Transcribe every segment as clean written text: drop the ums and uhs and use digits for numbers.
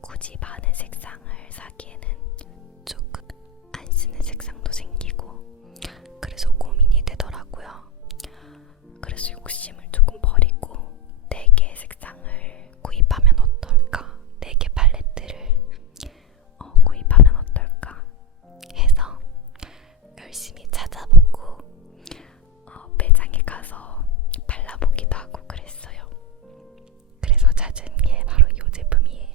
굳이 많은 색상을 사기에는 조금 안 쓰는 색상도 생기고 그래서 고민이 되더라고요. 그래서 욕심을 조금 버리고 4개의 색상을 구입하면 어떨까? 4개 팔레트를 구입하면 어떨까? 해서 열심히 찾아보고 매장에 가서 발라보기도 하고 그랬어요. 그래서 찾은 게 바로 이 제품이에요.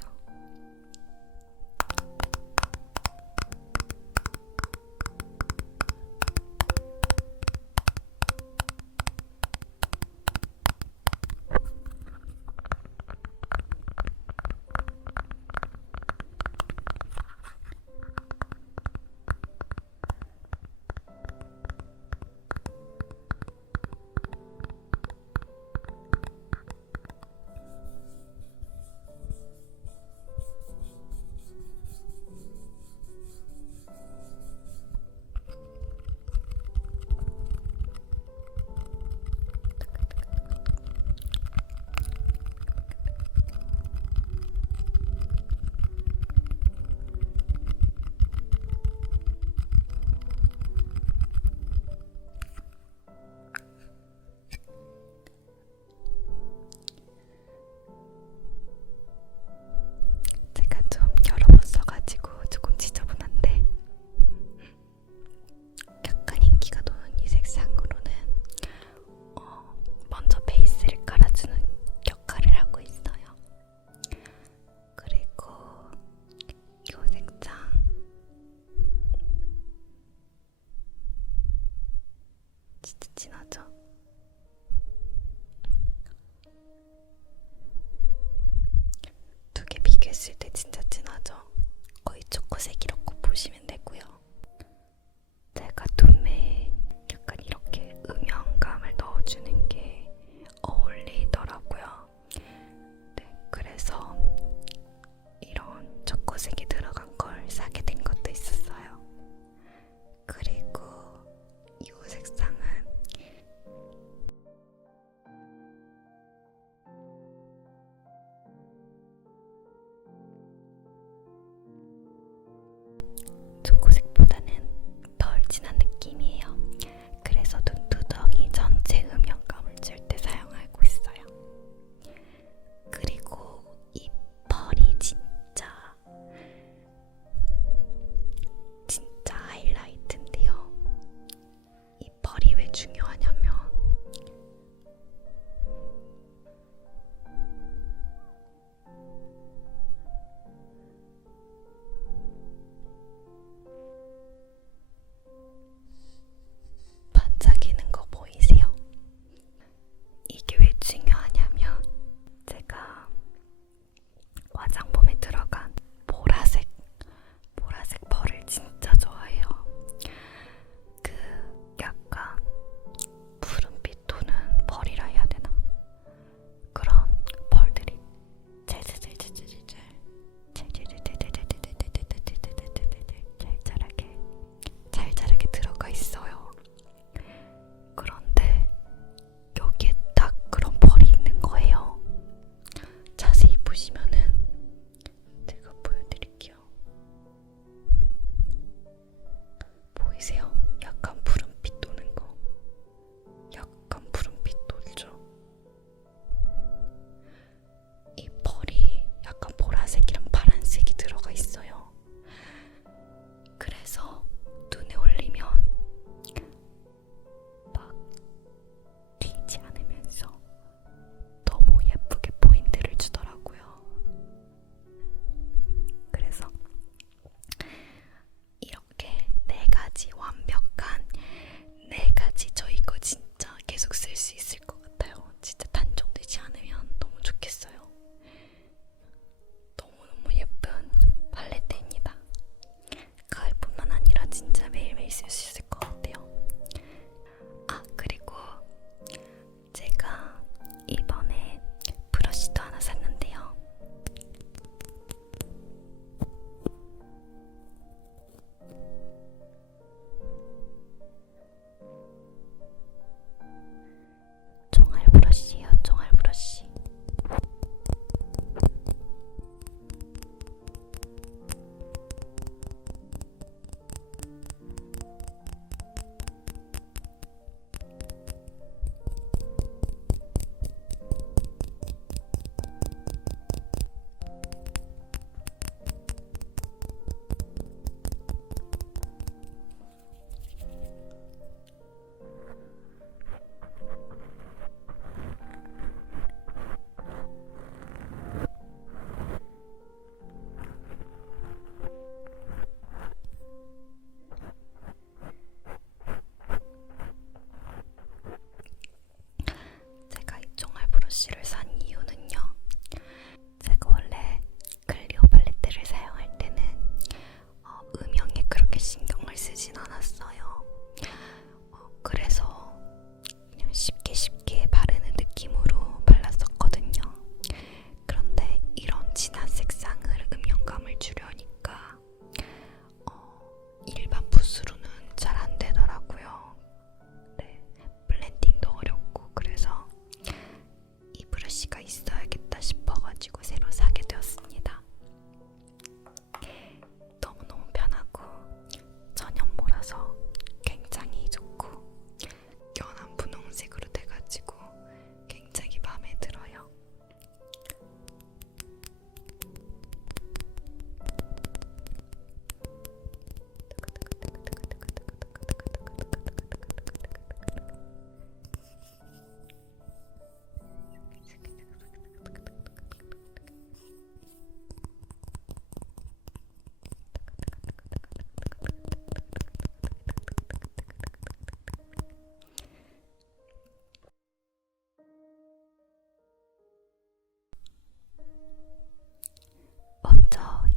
제가 좀 여러 번 써가지고 조금 지저분한데 약간 인기가 도는 이 색상으로는 먼저 베이스를 깔아주는 역할을 하고 있어요. 그리고 이 색상 진짜 진하죠? 두 개 비교했을 때 진짜 진하죠? 거의 초코색이라고 보시면 되고요. 제가 눈에 약간 이렇게 음영감을 넣어주는 게 어울리더라고요. 네, 그래서 이런 초코색이 들어간 걸 사게 된 것도 있었어요. 그리고 이 색상은 초코색보다는 덜 진한 느낌이에요. 그래서 눈두덩이 전체 음영감을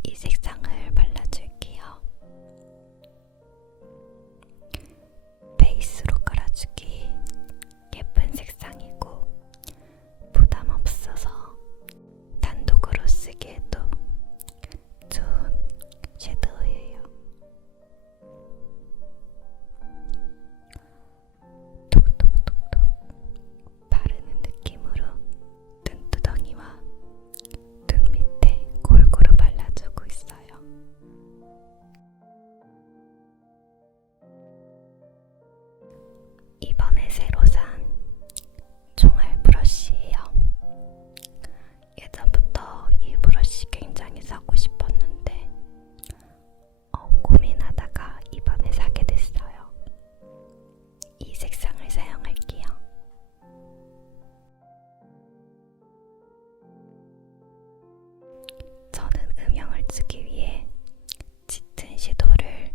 이 색상을 발라줄게요. 베이스로 깔아주기 예쁜 색상이고 부담 없어서 단독으로 쓰기에도 좋은 섀도우예요. 톡톡톡톡 바르는 느낌으로 눈두덩이와 눈 밑에 골고루 발라주고 있어요. 이번에 새로 산 종알 브러쉬예요. 예전부터 이 브러쉬 굉장히 사고 싶었는데 고민하다가 이번에 사게 됐어요. 이 색상을 사용할게요. 저는 음영을 주기 위해 짙은 섀도우를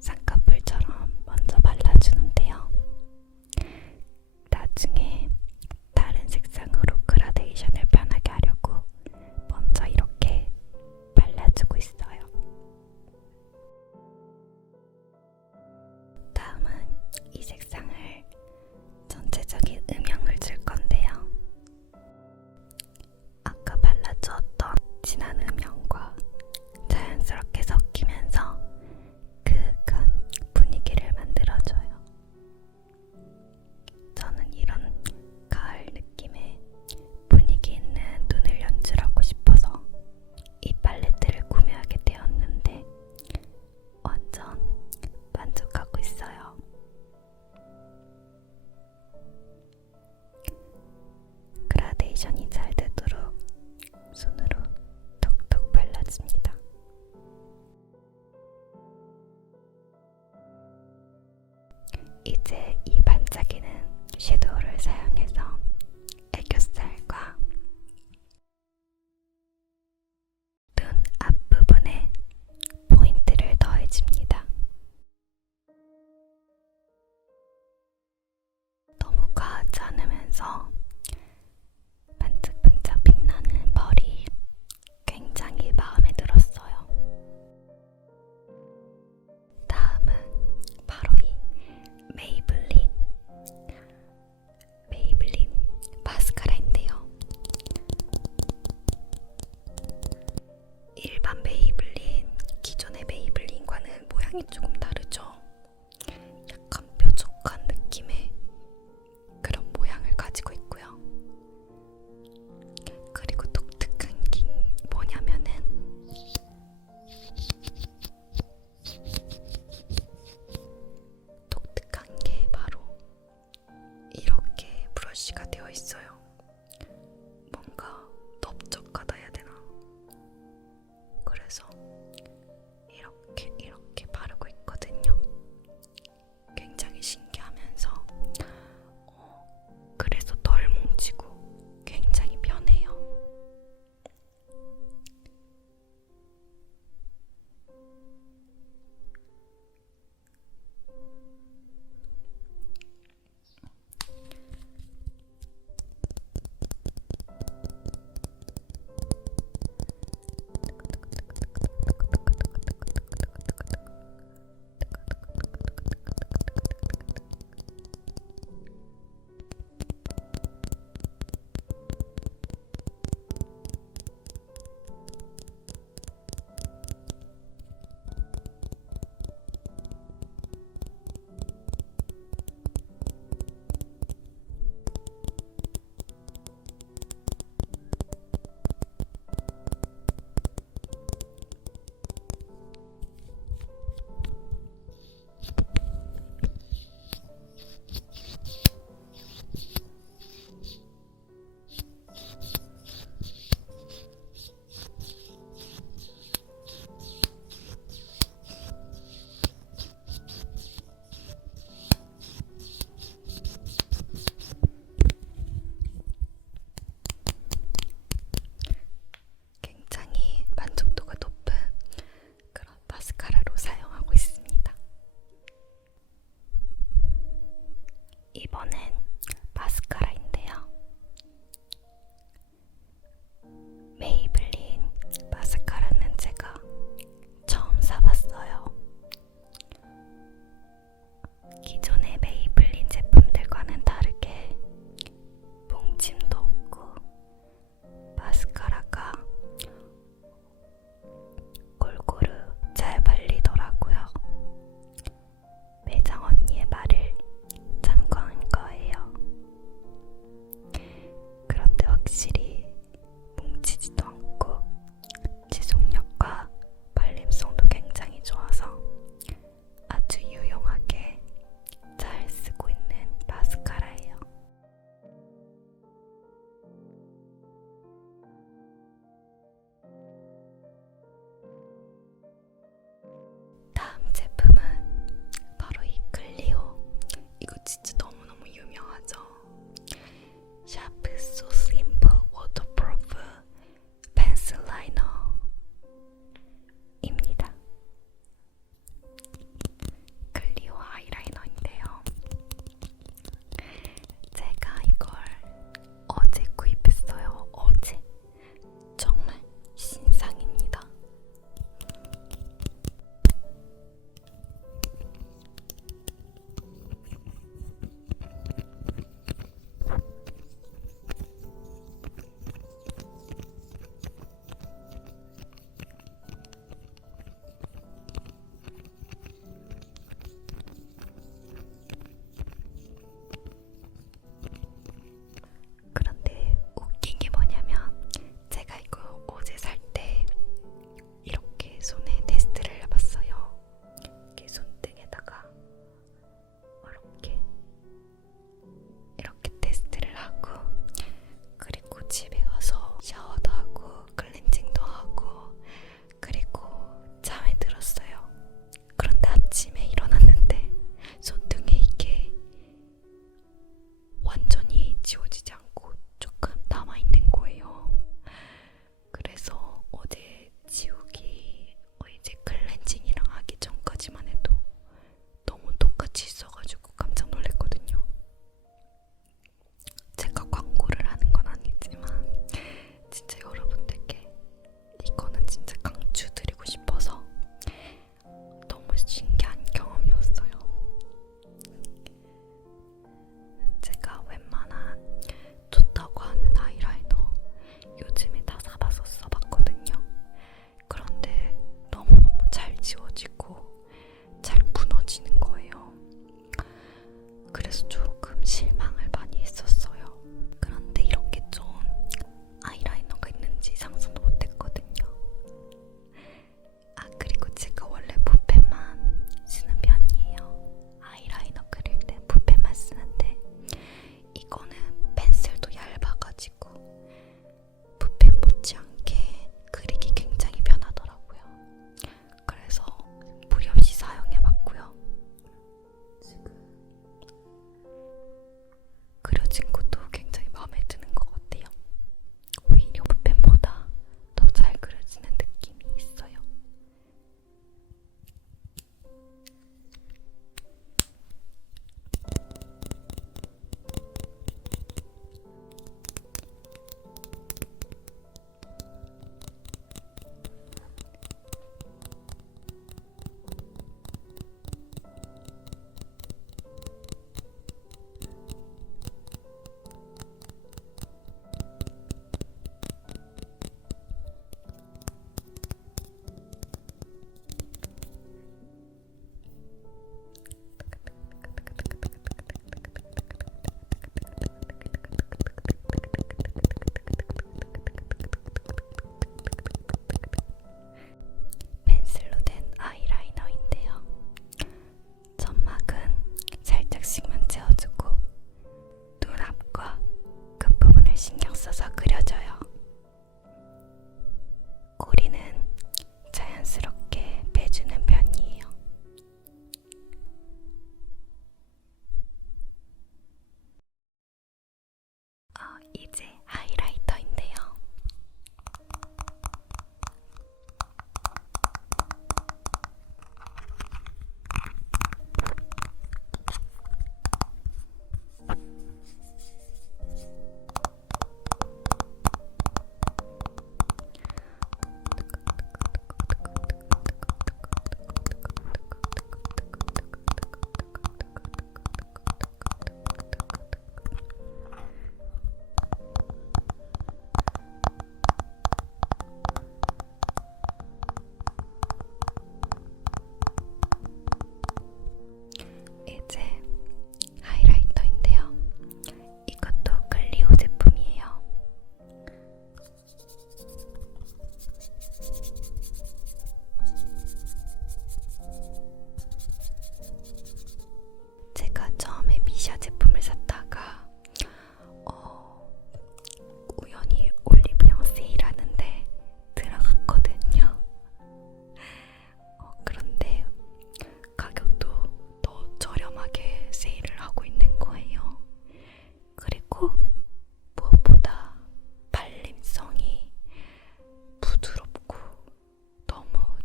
쌍꺼풀처럼 먼저 발라주는데요. 나중에 다른 색상으로 그라데이션을 편하게 하려고 먼저 이렇게 발라주고 있어요. 다음은 이 색상을 전체적인 음영을 줄 건데요. 아까 발라주었던 진한 음영과 자연스럽게 섞이면서 그윽한 분위기를 만들어줘요. 저는 이런 가을 느낌의 분위기 있는 눈을 연출하고 싶어서 이 팔레트를 구매하게 되었는데 완전 만족하고 있어요. 그라데이션이 잘 되도록 손으로 톡톡 발라줍니다. 이제 이 반짝이는 섀도우를 사용해서 애교살과 눈 앞부분에 포인트를 더해줍니다. 너무 과하지 않으면서 반짝반짝 빛나는 펄이 굉장히 마음에 들었어요. 다음은 바로 이 메이블린 마스카라인데요. 일반 메이블린, 기존의 메이블린과는 모양이 조금 다르죠? 약간 뾰족한 느낌의 그런 모양을 가지고 있고요. 그리고 독특한 게 뭐냐면은 독특한 게 바로 이렇게 브러쉬가 되어 있어요. 뭔가 넓적하다 해야 되나? 그래서 이렇게 바르고 있거든요. 굉장히 신기하면서 그래서 덜 뭉치고 굉장히 편해요.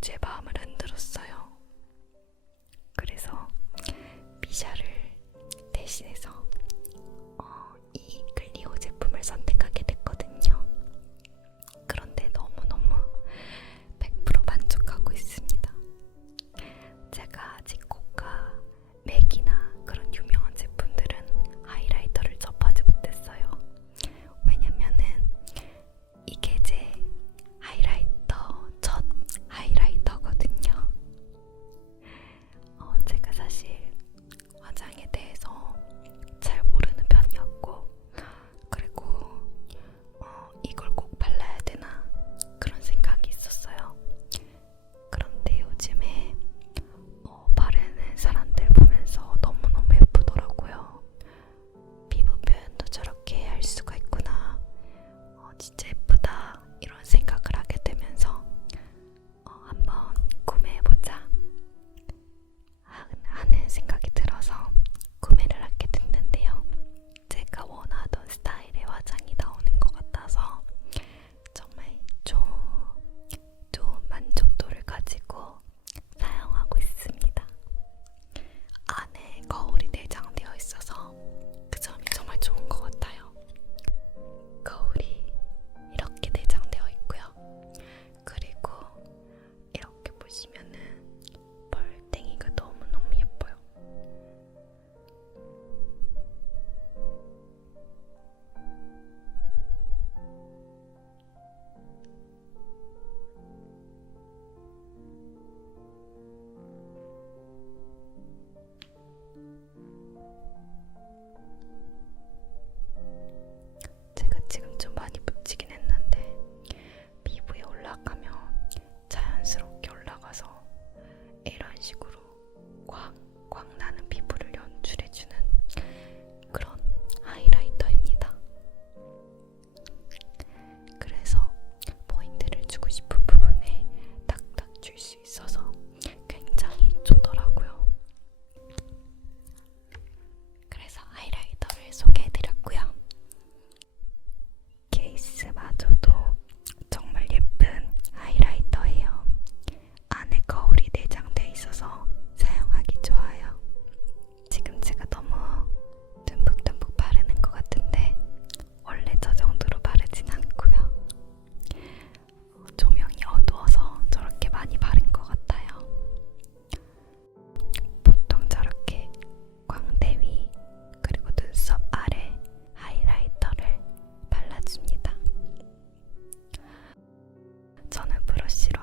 제 마음을 흔들었어요. 그래서 미샤를 대신해서 이 클리오 제품을 선택하게 됐거든요. 그런데 너무너무 100% 만족하고 있습니다. 제가 아직 고가, 맥이나 그런 유명한 제품들은 하이라이터를 접하지 못했어요. 왜냐면은 이게 제 첫 하이라이터거든요. 제가 사실 화장에 대해서 잘 모르는 편이었고, 그리고 이걸 꼭 발라야 되나 그런 생각이 있었어요. 그런데 요즘에 바르는 사람들 보면서 너무너무 예쁘더라고요. 피부 표현도 저렇게 할 수가 있구나. 진짜 예쁘다. 이런 생각을 하게 되면서 한번 구매해보자 하는 생각이 들어서 구매를 하게 됐는데요. 제가 원하던 스타일의 화장이 나오는 것 같아서 정말 좋은 만족도를 가지고 사용하고 있습니다. 안에 거울이 내장되어 있어서 그 점이 정말 좋은 것 같아요. 거울이 이렇게 내장되어 있고요. 그리고 이렇게 보시면은 벌땡이가 너무너무 예뻐요. 제가 지금 좀 많이 묻히긴 했는데 피부에 올라가면 자연스럽게 올라가서 이런 식으로 광 나는 피부를 연출해주는 그런 하이라이터입니다. 그래서 포인트를 주고 싶은 부분에 딱딱 줄 수 있어서 굉장히 좋더라고요. 그래서 하이라이터를 소개해드렸고요. 케이스마저도 정말 예쁜 하이라이터예요. 안에 거울이 내장돼 있어서 사용하기 좋아요. 지금 제가 너무 듬뿍듬뿍 바르는 것 같은데 원래 저 정도로 바르진 않고요. 조명이 어두워서 저렇게 많이 바른 것 같아요. 보통 저렇게 광대 위 그리고 눈썹 아래 하이라이터를 발라줍니다. 저는 브러쉬로